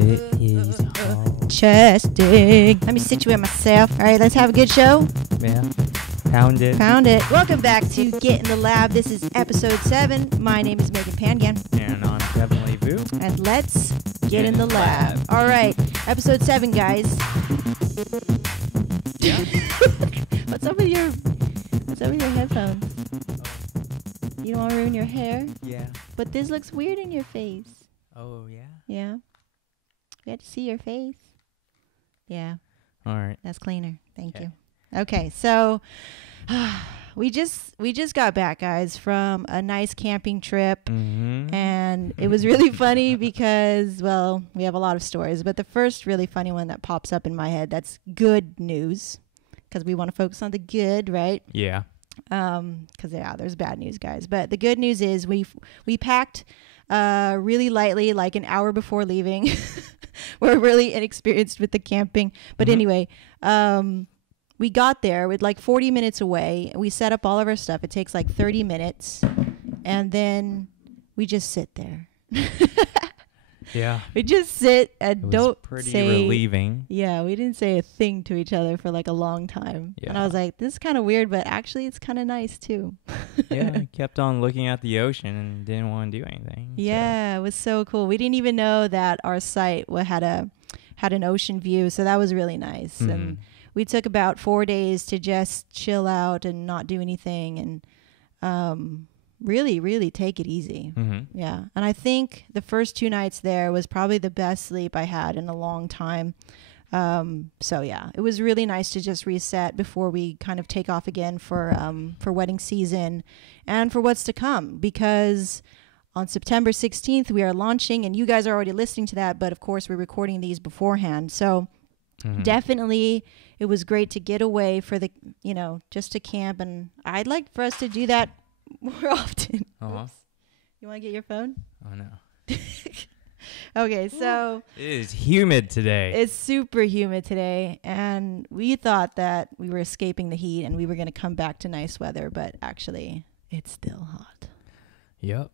It is all. Chesting. Let me situate myself. All right, let's have a good show. Yeah. Pound it. Found it. Welcome back to Get in the Lab. This is episode 7. My name is Megan Pangan. And I'm Kevin Lee Vu. And let's get in the lab. All right, episode 7, guys. Yeah. What's up with your headphones? You don't want to ruin your hair? Yeah. But this looks weird in your face. Oh, yeah? Yeah. We had to see your face. Yeah. All right. That's cleaner. Thank you. Okay, so we just got back, guys, from a nice camping trip. Mm-hmm. And it was really funny because, well, we have a lot of stories, but the first really funny one that pops up in my head, that's good news, because we want to focus on the good, right? Yeah. Because there's bad news, guys. But the good news is we packed really lightly, like an hour before leaving. We're really inexperienced with the camping, but anyway, we got there with like 40 minutes away. We set up all of our stuff. It takes like 30 minutes, and then we just sit there. Yeah. We just sit and It was don't pretty say. relieving. Yeah, we didn't say a thing to each other for like a long time. And I Yeah. was like, this is kind of weird, but actually it's kind of nice too. Yeah, I kept on looking at the ocean and didn't want to do anything. Yeah, it was so cool. We didn't even know that our site had an ocean view, so that was really nice. So, And we took about 4 days to just chill out and not do anything and really take it easy. Yeah. And I think the first 2 nights there was probably the best sleep I had in a long time. So yeah, it was really nice to just reset before we kind of take off again for wedding season and for what's to come, because on September 16th, we are launching, and you guys are already listening to that, but of course we're recording these beforehand. So definitely it was great to get away for the, just to camp. And I'd like for us to do that more often. Oops. You want to get your phone? Oh, no. Okay, so It is humid today. it's super humid today, and we thought that we were escaping the heat and we were going to come back to nice weather, but actually it's still hot. Yep.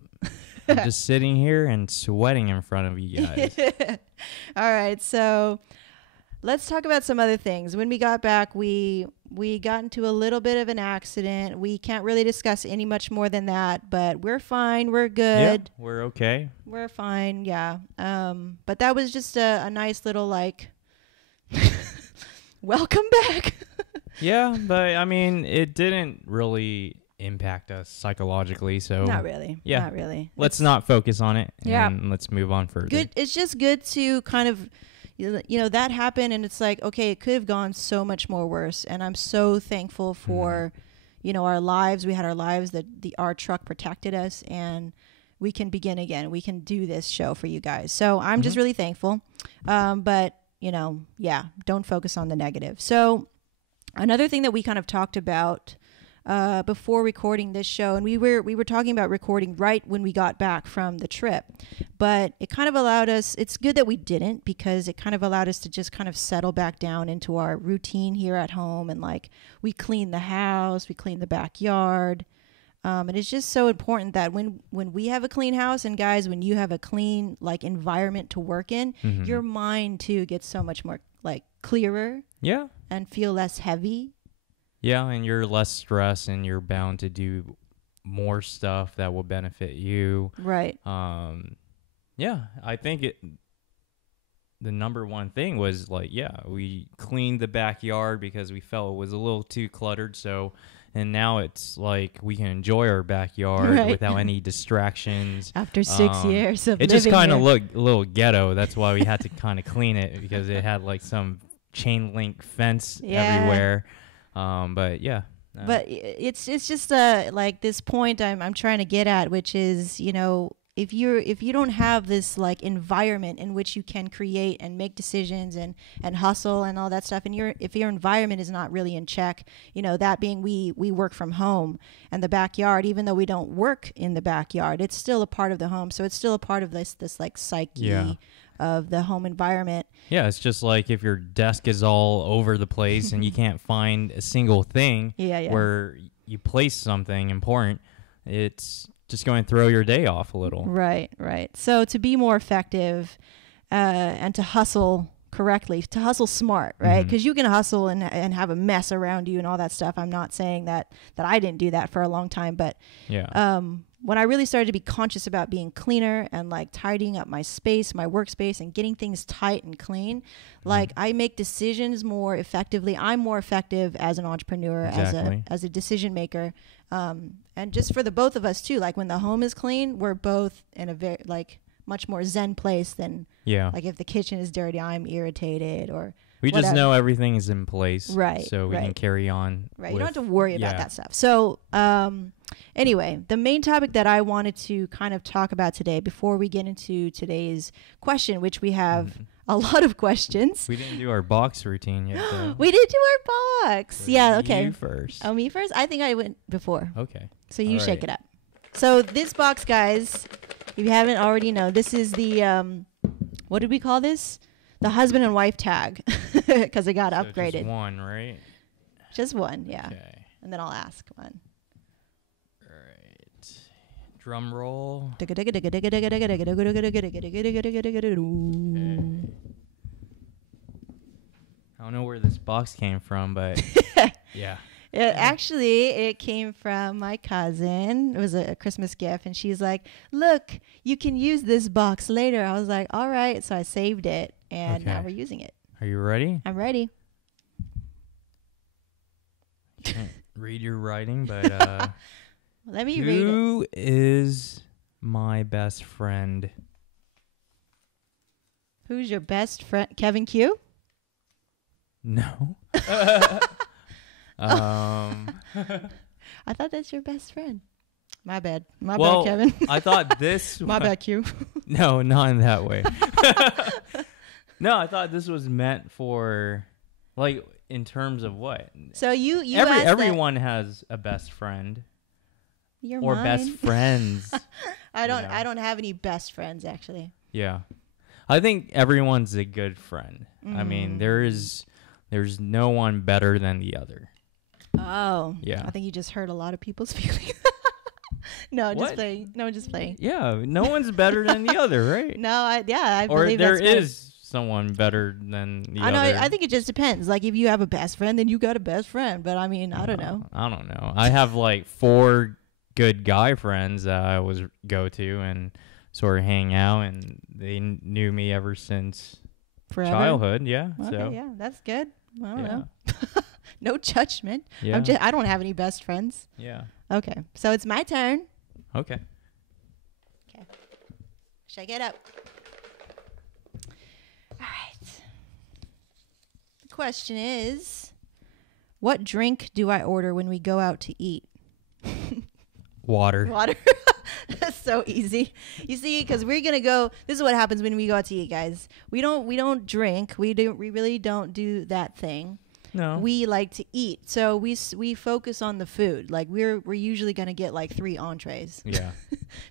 I'm just sitting here and sweating in front of you guys. All right, so let's talk about some other things. When we got back, we got into a little bit of an accident. We can't really discuss any much more than that, but we're fine. We're good. Yeah, we're okay. We're fine, yeah. But that was just a nice little, like, welcome back. Yeah, but I mean, it didn't really impact us psychologically, so Not really. Yeah. Not really. let's not focus on it. Yeah. And let's move on further. Good. It's just good to kind of, that happened, and it's like, okay, it could have gone so much more worse. And I'm so thankful for, our lives. We had our lives, that our truck protected us, and we can begin again. We can do this show for you guys. So I'm just really thankful. But, don't focus on the negative. So another thing that we kind of talked about before recording this show, and we were talking about recording right when we got back from the trip, but it kind of allowed us, it's good that we didn't, because it kind of allowed us to just kind of settle back down into our routine here at home, and like we clean the house, we clean the backyard, and it's just so important that when we have a clean house, and guys, when you have a clean like environment to work in, your mind too gets so much more like clearer, Yeah. and feel less heavy. Yeah, and you're less stressed, and you're bound to do more stuff that will benefit you. Right. Yeah, I think the number one thing was like, we cleaned the backyard because we felt it was a little too cluttered. And now it's like we can enjoy our backyard without any distractions. After 6 years of It just living kind of here. looked a little ghetto. That's why we had to kind of clean it, because it had like some chain link fence everywhere. But yeah. But it's just like this point I'm trying to get at, which is, if you don't have this like environment in which you can create and make decisions and hustle and all that stuff, and if your environment is not really in check, that being we work from home, and the backyard, even though we don't work in the backyard, it's still a part of the home, so it's still a part of this like psyche of the home environment. Yeah, it's just like if your desk is all over the place and you can't find a single thing where you place something important, it's just going to throw your day off a little. Right. So to be more effective, and to hustle correctly, to hustle smart, right? Because you can hustle and have a mess around you and all that stuff. I'm not saying that I didn't do that for a long time, but when I really started to be conscious about being cleaner and like tidying up my space, my workspace, and getting things tight and clean, like I make decisions more effectively. I'm more effective as an entrepreneur, as a decision maker, and just for the both of us too. Like when the home is clean, we're both in a very like much more zen place than like if the kitchen is dirty, I'm irritated or we whatever. just know everything is in place, right? So we can carry on. Right, you don't have to worry about that stuff. So, anyway, the main topic that I wanted to kind of talk about today, before we get into today's question, which we have a lot of questions. We didn't do our box routine yet, though. We did do our box. So yeah. Okay. You first. Oh, me first. I think I went before. Okay. So you shake it up. So this box, guys, if you haven't already know, this is the what did we call this? The husband and wife tag, because it got upgraded. Just one, right? Just one, yeah. Okay. And then I'll ask one. All right. Drum roll. Okay. I don't know where this box came from, but yeah. It came from my cousin. It was a Christmas gift, and she's like, "Look, you can use this box later." I was like, "All right." So I saved it, and now we're using it. Are you ready? I'm ready. Can't read your writing, but let me read it. Who is my best friend? Who's your best friend? Kevin Q? No. I thought that's your best friend. My bad. My well, bad, Kevin. I thought this My bad, Q. No, not in that way. No, I thought this was meant for, like, in terms of what? So you everyone has a best friend. You're or mine. best friends. I don't have any best friends, actually. Yeah. I think everyone's a good friend. I mean, there's no one better than the other. Oh. Yeah. I think you just hurt a lot of people's feelings. No, just playing. No, just playing. Yeah, no one's better than the other, right? No, I or believe there that's is someone better than the other. I know. I think it just depends. Like, if you have a best friend, then you got a best friend. But I mean, I don't know. I don't know. I have like 4 good guy friends that I always go to and sort of hang out, and they knew me ever since Forever? childhood. Yeah. Okay, so yeah, that's good. I don't know. No judgment. Yeah. I don't have any best friends. Yeah. Okay, so it's my turn. Okay. Okay. Shake it up. All right. The question is, what drink do I order when we go out to eat? Water. Water. That's so easy. You see, because we're gonna go. This is what happens when we go out to eat, guys. We don't drink. We really don't do that thing. No. We like to eat, so we focus on the food. Like we're usually gonna get like 3 entrees. Yeah.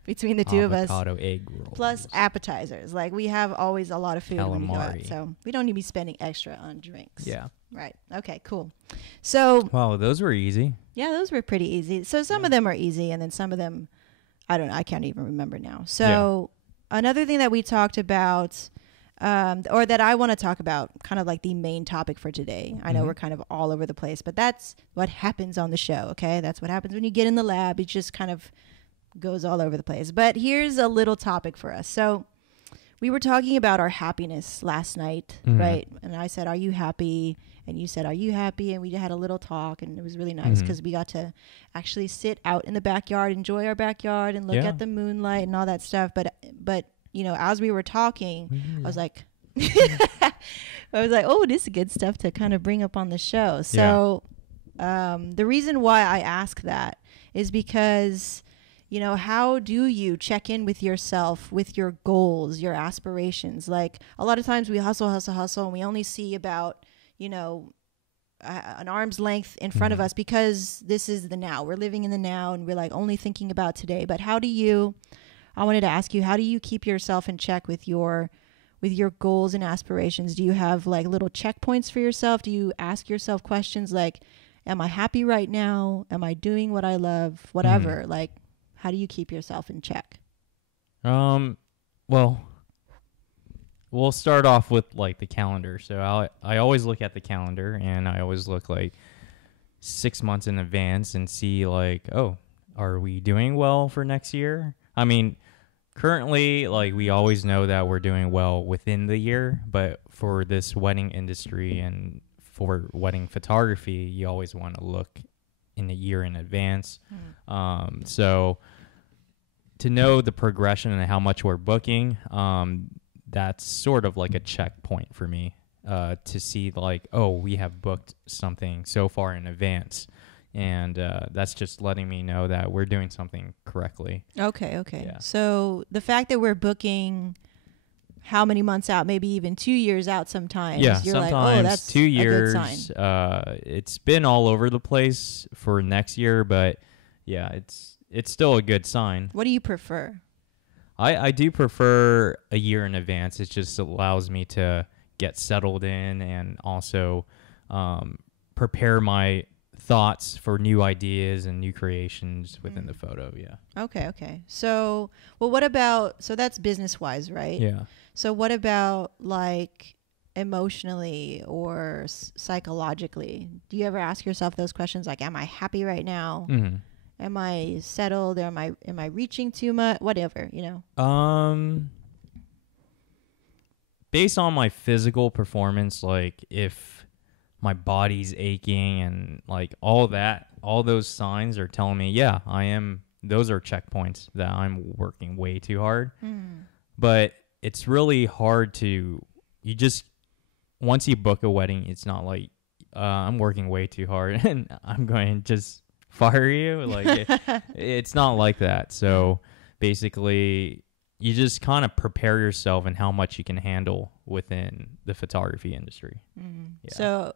Between the two of us. Avocado egg rolls. Plus appetizers. Like we have always a lot of food when we go out, Calamari. so we don't need to be spending extra on drinks. Yeah. Right. Okay. Cool. So. Wow, those were easy. Yeah, those were pretty easy. So some of them are easy, and then some of them, I don't know. I can't even remember now. So another thing that we talked about, or that I want to talk about, kind of like the main topic for today. I know we're kind of all over the place, but that's what happens on the show. Okay, that's what happens when you get in the lab. It just kind of goes all over the place. But here's a little topic for us. So we were talking about our happiness last night, right? And I said, "Are you happy?" And you said, "Are you happy?" And we had a little talk, and it was really nice because we got to actually sit out in the backyard, enjoy our backyard, and look at the moonlight and all that stuff. But you know, as we were talking, I was like, "Oh, this is good stuff to kind of bring up on the show." So the reason why I ask that is because, you know, how do you check in with yourself, with your goals, your aspirations? Like a lot of times we hustle, and we only see about, you know, an arm's length in front of us because this is the now. We're living in the now, and we're like only thinking about today. But I wanted to ask you, how do you keep yourself in check with your goals and aspirations? Do you have like little checkpoints for yourself? Do you ask yourself questions like, am I happy right now? Am I doing what I love? Whatever. Like, how do you keep yourself in check? Well, we'll start off with like the calendar. So I always look at the calendar, and I always look like 6 months in advance and see like, oh, are we doing well for next year? I mean, currently, like, we always know that we're doing well within the year, but for this wedding industry and for wedding photography, you always want to look in a year in advance. So to know the progression and how much we're booking, that's sort of like a checkpoint for me, to see like, oh, we have booked something so far in advance. And that's just letting me know that we're doing something correctly. Okay. Yeah. So the fact that we're booking how many months out, maybe even 2 years out sometimes, Yeah, you're sometimes like, oh, that's 2 years. a good sign. It's been all over the place for next year, but yeah, it's still a good sign. What do you prefer? I do prefer a year in advance. It just allows me to get settled in and also prepare my thoughts for new ideas and new creations within the photo. Yeah. Okay. So, well, what about, so that's business wise, right? Yeah. So what about like emotionally or psychologically? Do you ever ask yourself those questions? Like, am I happy right now? Mm-hmm. Am I settled? Or am I reaching too much? Whatever, you know? Based on my physical performance, like if my body's aching and like all those signs are telling me, yeah, those are checkpoints that I'm working way too hard. But it's really hard once you book a wedding, it's not like, I'm working way too hard and I'm going to just fire you. Like it's not like that. So basically you just kind of prepare yourself and how much you can handle within the photography industry. Yeah. So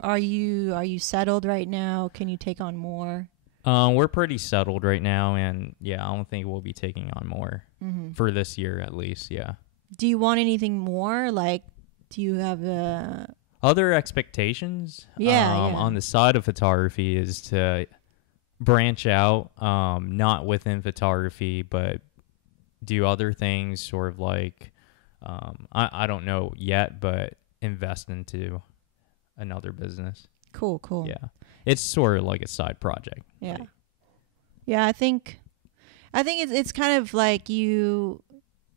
are you settled right now? Can you take on more? We're pretty settled right now, and yeah, I don't think we'll be taking on more for this year at least. Yeah. Do you want anything more? Like, do you have other expectations? On the side of photography is to branch out, not within photography, but do other things, sort of like, I don't know yet, but invest into another business. Cool. Yeah. It's sort of like a side project. Yeah. Yeah, I think it's kind of like you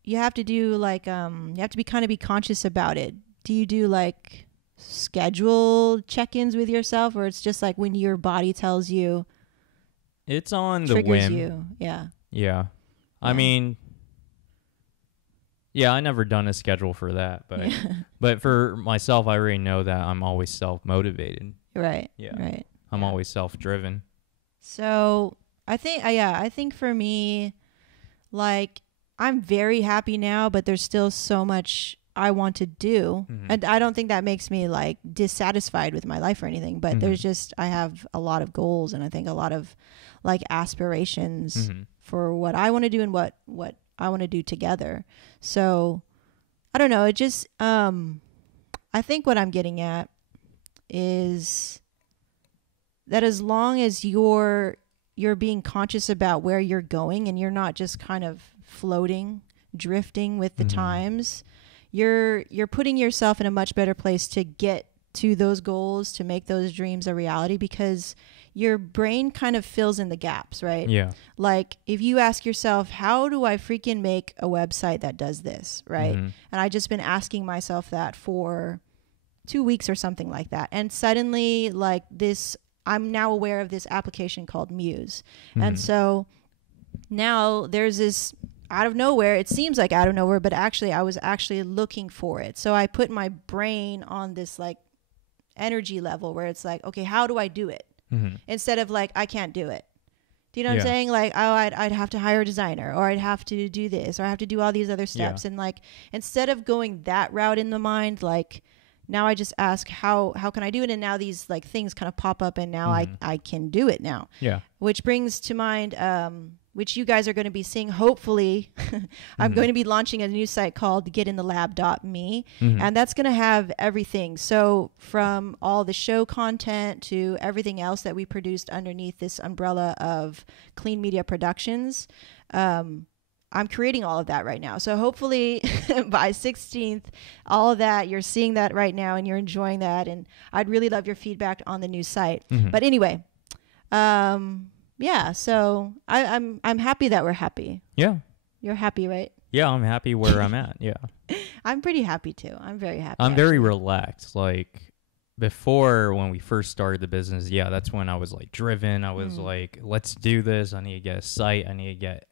have to do like you have to be conscious about it. Do you do like schedule check-ins with yourself, or it's just like when your body tells you? It's on the triggers whim. You. Yeah. Yeah. I mean, yeah, I never done a schedule for that, but but for myself, I already know that I'm always self-motivated. Right. Yeah. Right. I'm always self-driven. So I think for me, like, I'm very happy now, but there's still so much I want to do. And I don't think that makes me like dissatisfied with my life or anything, but I have a lot of goals, and I think a lot of like aspirations for what I want to do and what I want to do together. So I don't know. It just, I think what I'm getting at is that as long as you're being conscious about where you're going and you're not just kind of drifting with the times, you're putting yourself in a much better place to get to those goals, to make those dreams a reality, because your brain kind of fills in the gaps, right? Yeah. Like if you ask yourself, how do I freaking make a website that does this, right? And I just been asking myself that for 2 weeks or something like that. And suddenly like this, I'm now aware of this application called Muse. And so now there's this out of nowhere, it seems like out of nowhere, but actually I was actually looking for it. So I put my brain on this like energy level where it's like, okay, how do I do it? Instead of like, I can't do it. Do you know what I'm saying? Like, oh, I'd have to hire a designer, or I'd have to do this, or I have to do all these other steps. And like, instead of going that route in the mind, like now I just ask, how can I do it? And now these like things kind of pop up, and now I can do it now. Yeah. Which brings to mind, which you guys are going to be seeing, hopefully. I'm going to be launching a new site called getinthelab.me, and that's going to have everything. So from all the show content to everything else that we produced underneath this umbrella of Clean Media Productions, I'm creating all of that right now. So hopefully by 16th, all of that, you're seeing that right now and you're enjoying that. And I'd really love your feedback on the new site. But anyway, yeah, so I'm happy that we're happy. Yeah. You're happy, right? Yeah, I'm happy where I'm at. Yeah. I'm pretty happy too. I'm very happy. I'm very relaxed. Like before, when we first started the business, yeah, that's when I was like driven. I was like, let's do this. I need to get a site. I need to get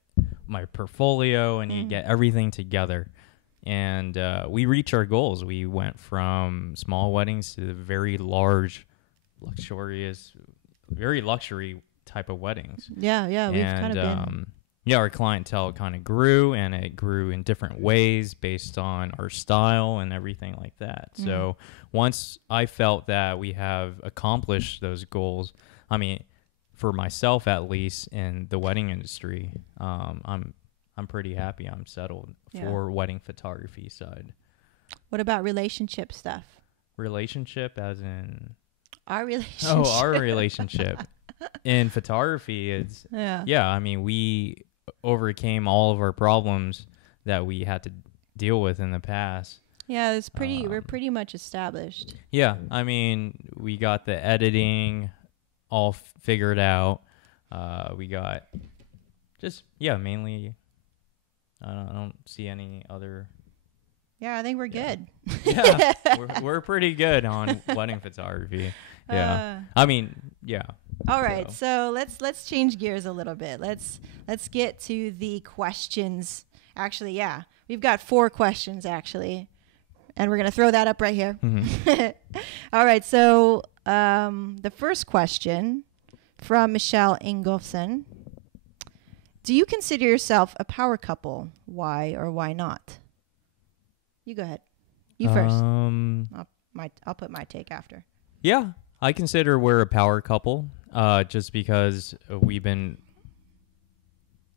my portfolio. I need to get everything together. And we reached our goals. We went from small weddings to very large, luxurious, very luxury type of weddings. Yeah, we've kind of been. Yeah, our clientele kind of grew, and it grew in different ways based on our style and everything like that. So once I felt that we have accomplished those goals, I mean, for myself at least in the wedding industry, I'm pretty happy. I'm settled for wedding photography side. What about relationship stuff? Relationship as in? Our relationship. Oh, our relationship. In photography, it's, yeah, I mean, we overcame all of our problems that we had to deal with in the past. Yeah, it's pretty, we're pretty much established. Yeah, I mean, we got the editing all figured out. We got just, mainly, I don't see any other. Yeah, I think we're good. Yeah, we're pretty good on wedding photography. Yeah, I mean, yeah. All right, so let's change gears a little bit. Let's get to the questions. Actually, yeah, we've got 4 questions actually, and we're gonna throw that up right here. All right, so the first question from Michelle Ingolfsson: do you consider yourself a power couple? Why or why not? You go ahead. You first. I'll put my take after. Yeah, I consider we're a power couple. Just because we've been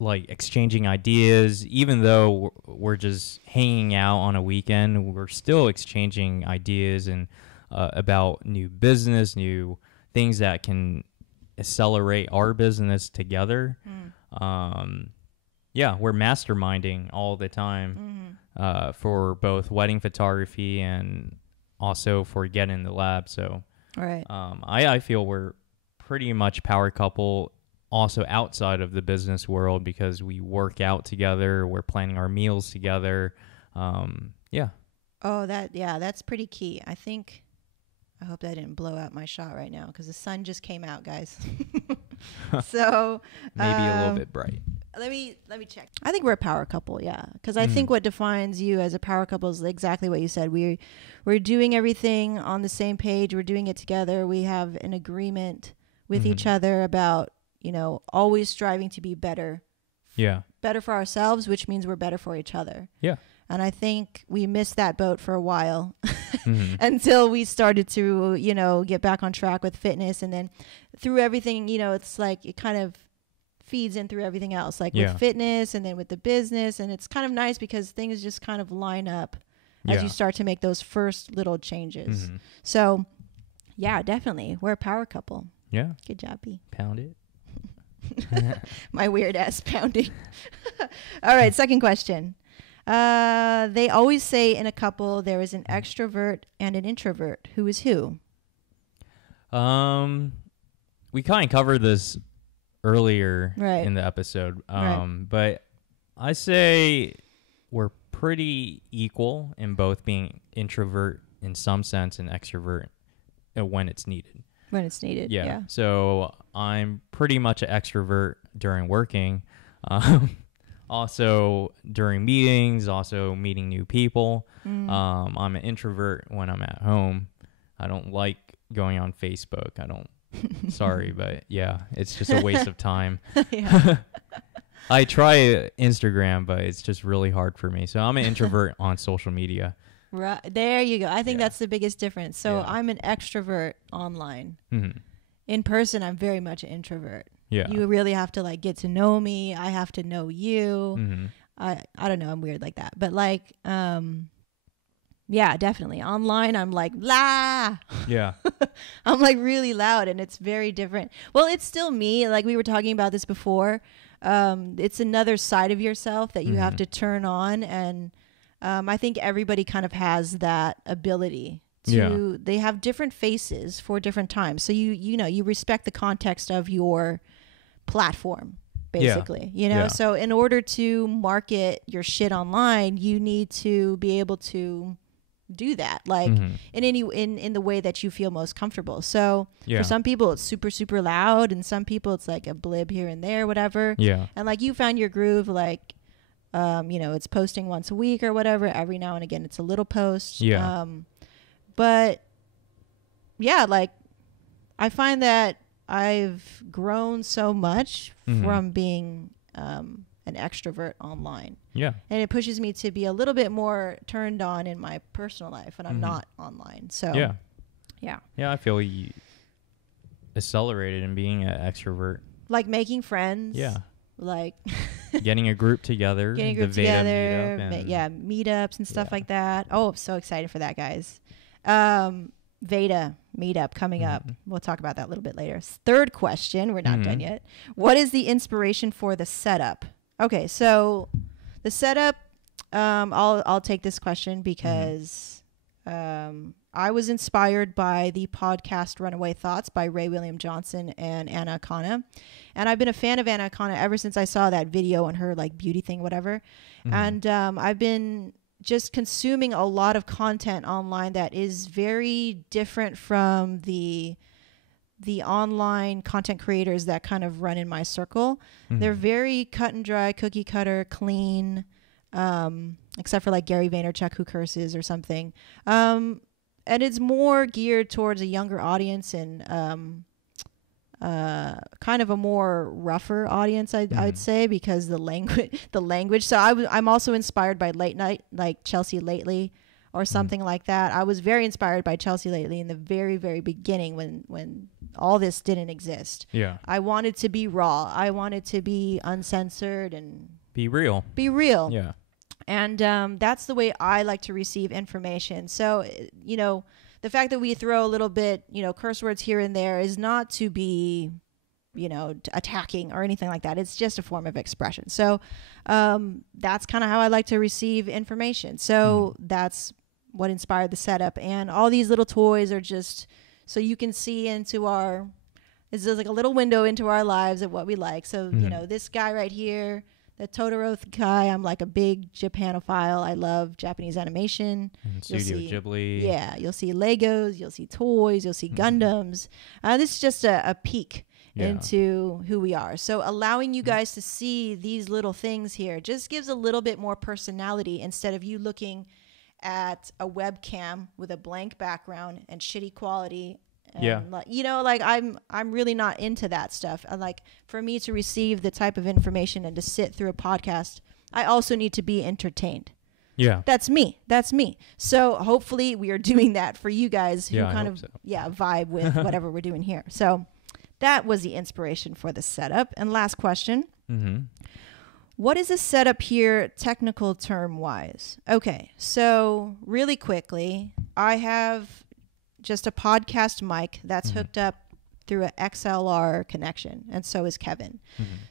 like exchanging ideas, even though we're just hanging out on a weekend, we're still exchanging ideas and about new business, new things that can accelerate our business together. Yeah, we're masterminding all the time for both wedding photography and also for Get in the Lab. So I feel we're pretty much power couple also outside of the business world because we work out together, we're planning our meals together. That's pretty key. I hope that didn't blow out my shot right now because the sun just came out, guys. So maybe a little bit bright. Let me check. I think we're a power couple, yeah, because I think what defines you as a power couple is exactly what you said. We're doing everything on the same page. We're doing it together. We have an agreement with each other about, always striving to be better. Yeah. Better for ourselves, which means we're better for each other. Yeah. And I think we missed that boat for a while until we started to, get back on track with fitness. And then through everything, it's like it kind of feeds in through everything else, like with fitness and then with the business. And it's kind of nice because things just kind of line up as you start to make those first little changes. So, yeah, definitely. We're a power couple. Yeah. Good job, B. Pound it. My weird ass pounding. All right, second question. They always say in a couple there is an extrovert and an introvert. Who is who? We kind of covered this earlier in the episode. But I say we're pretty equal in both being introvert in some sense and extrovert when it's needed. When it's needed. Yeah. So I'm pretty much an extrovert during working. Also during meetings, also meeting new people. I'm an introvert when I'm at home. I don't like going on Facebook. Sorry, but yeah, it's just a waste of time. I try Instagram, but it's just really hard for me. So I'm an introvert on social media. Right. There you go. I think that's the biggest difference. So I'm an extrovert online. In person, I'm very much an introvert. Yeah. You really have to like get to know me. I have to know you. I don't know. I'm weird like that. But like, yeah, definitely. Online, I'm like, blah. Yeah. I'm like really loud and it's very different. Well, it's still me. Like we were talking about this before. it's another side of yourself that you have to turn on. And I think everybody kind of has that ability to, they have different faces for different times. So you respect the context of your platform, basically, so in order to market your shit online, you need to be able to do that, like in the way that you feel most comfortable. So for some people it's super, super loud, and some people it's like a blib here and there, whatever. And like you found your groove, like it's posting once a week or whatever. Every now and again it's a little post. But yeah, like I find that I've grown so much from being an extrovert online. And it pushes me to be a little bit more turned on in my personal life when I'm not online. So I feel you accelerated in being an extrovert. Like making friends. Like getting a group together. Meetups and stuff like that. Oh, I'm so excited for that, guys. Veda meetup coming up. We'll talk about that a little bit later. Third question. We're not done yet. What is the inspiration for the setup? Okay, so the setup, I'll take this question because I was inspired by the podcast Runaway Thoughts by Ray William Johnson and Anna Akana. And I've been a fan of Anna Akana ever since I saw that video on her like beauty thing, whatever. And I've been just consuming a lot of content online that is very different from the online content creators that kind of run in my circle. They're very cut and dry, cookie cutter, clean, except for like Gary Vaynerchuk who curses or something. And it's more geared towards a younger audience and kind of a more rougher audience, I'd say, because the language. So I'm also inspired by Late Night, like Chelsea Lately or something like that. I was very inspired by Chelsea Lately in the very, very beginning when all this didn't exist. I wanted to be raw. I wanted to be uncensored and be real. And that's the way I like to receive information. So, the fact that we throw a little bit, curse words here and there is not to be, attacking or anything like that. It's just a form of expression. So that's kind of how I like to receive information. So that's what inspired the setup. And all these little toys are just so you can see into it's just like a little window into our lives of what we like. So, this guy right here, the Totoro guy, I'm like a big Japanophile. I love Japanese animation. And Studio Ghibli. Yeah, you'll see Legos, you'll see toys, you'll see Gundams. This is just a peek into who we are. So allowing you guys to see these little things here just gives a little bit more personality instead of you looking at a webcam with a blank background and shitty quality. And I'm really not into that stuff. Like for me to receive the type of information and to sit through a podcast, I also need to be entertained. That's me. So hopefully we are doing that for you guys who vibe with whatever we're doing here. So that was the inspiration for the setup. And last question. What is a setup here technical term wise? Okay, so really quickly, I have just a podcast mic that's hooked up through an XLR connection, and so is Kevin.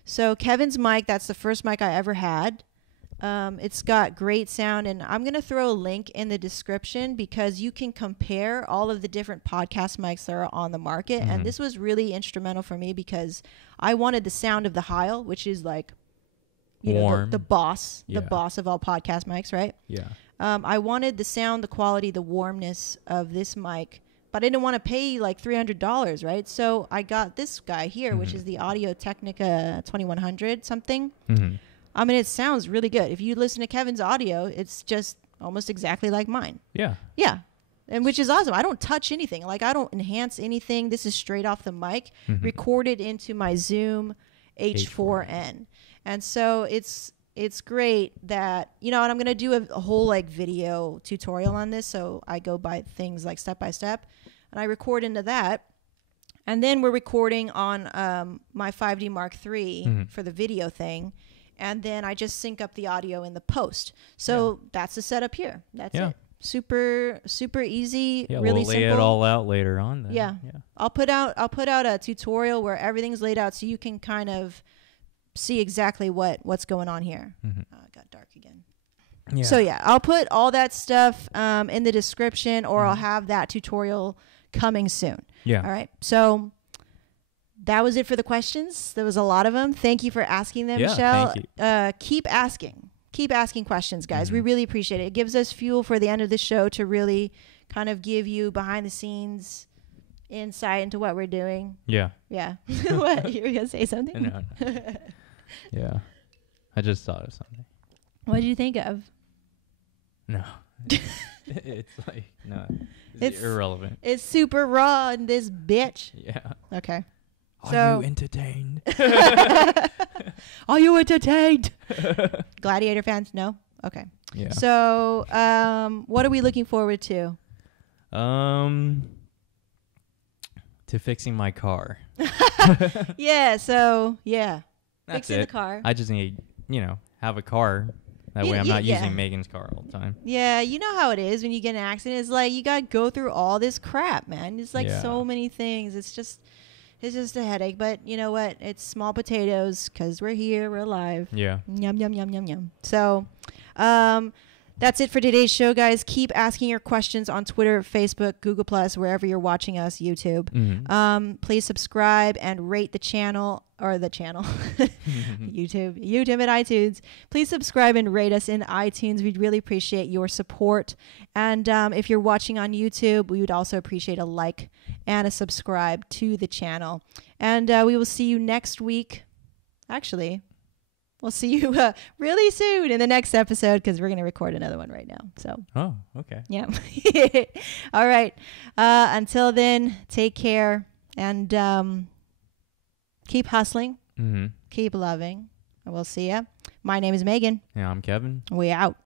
So Kevin's mic, that's the first mic I ever had. It's got great sound, and I'm going to throw a link in the description because you can compare all of the different podcast mics that are on the market, and this was really instrumental for me because I wanted the sound of the Heil, which is like, the boss of all podcast mics, right? I wanted the sound, the quality, the warmness of this mic, but I didn't want to pay like $300, right? So I got this guy here, which is the Audio Technica 2100 something. I mean, it sounds really good. If you listen to Kevin's audio, it's just almost exactly like mine. Yeah. And which is awesome. I don't touch anything. Like I don't enhance anything. This is straight off the mic, recorded into my Zoom H4n. And so it's great that, and I'm going to do a whole like video tutorial on this. So I go by things like step by step and I record into that. And then we're recording on my 5D Mark III for the video thing. And then I just sync up the audio in the post. So that's the setup here. That's it. Super, super easy. Really we'll lay simple. It all out later on. Then. I'll put out a tutorial where everything's laid out so you can kind of see exactly what's going on here. Mm-hmm. It got dark again. Yeah. So yeah, I'll put all that stuff in the description, or I'll have that tutorial coming soon. Yeah. All right. So that was it for the questions. There was a lot of them. Thank you for asking them, Michelle. Thank you. Keep asking. Keep asking questions, guys. We really appreciate it. It gives us fuel for the end of the show to really kind of give you behind the scenes insight into what we're doing. Yeah. Yeah. What? You were going to say something? No. Yeah. I just thought of something. What did you think of? No. It's like, no. It's irrelevant. It's super raw in this bitch. Yeah. Okay. Are you entertained? Are you entertained? Gladiator fans? No? Okay. Yeah. So, what are we looking forward to? To fixing my car. Yeah, so, yeah. That's fixing the car. I just need, have a car. That way I'm not using Megan's car all the time. Yeah, you know how it is when you get in an accident. It's like you got to go through all this crap, man. It's like so many things. It's just a headache. But you know what? It's small potatoes because we're here. We're alive. Yeah. Yum, yum, yum, yum, yum. So that's it for today's show, guys. Keep asking your questions on Twitter, Facebook, Google+, wherever you're watching us, YouTube. Mm-hmm. Please subscribe and rate the channel. YouTube and iTunes. Please subscribe and rate us in iTunes. We'd really appreciate your support. And if you're watching on YouTube, we would also appreciate a like and a subscribe to the channel. And we will see you next week. Actually, we'll see you really soon in the next episode because we're going to record another one right now. So. Oh, okay. Yeah. All right. Until then, take care and keep hustling. Mm-hmm. Keep loving. And we'll see ya. My name is Megan. Yeah, I'm Kevin. We out.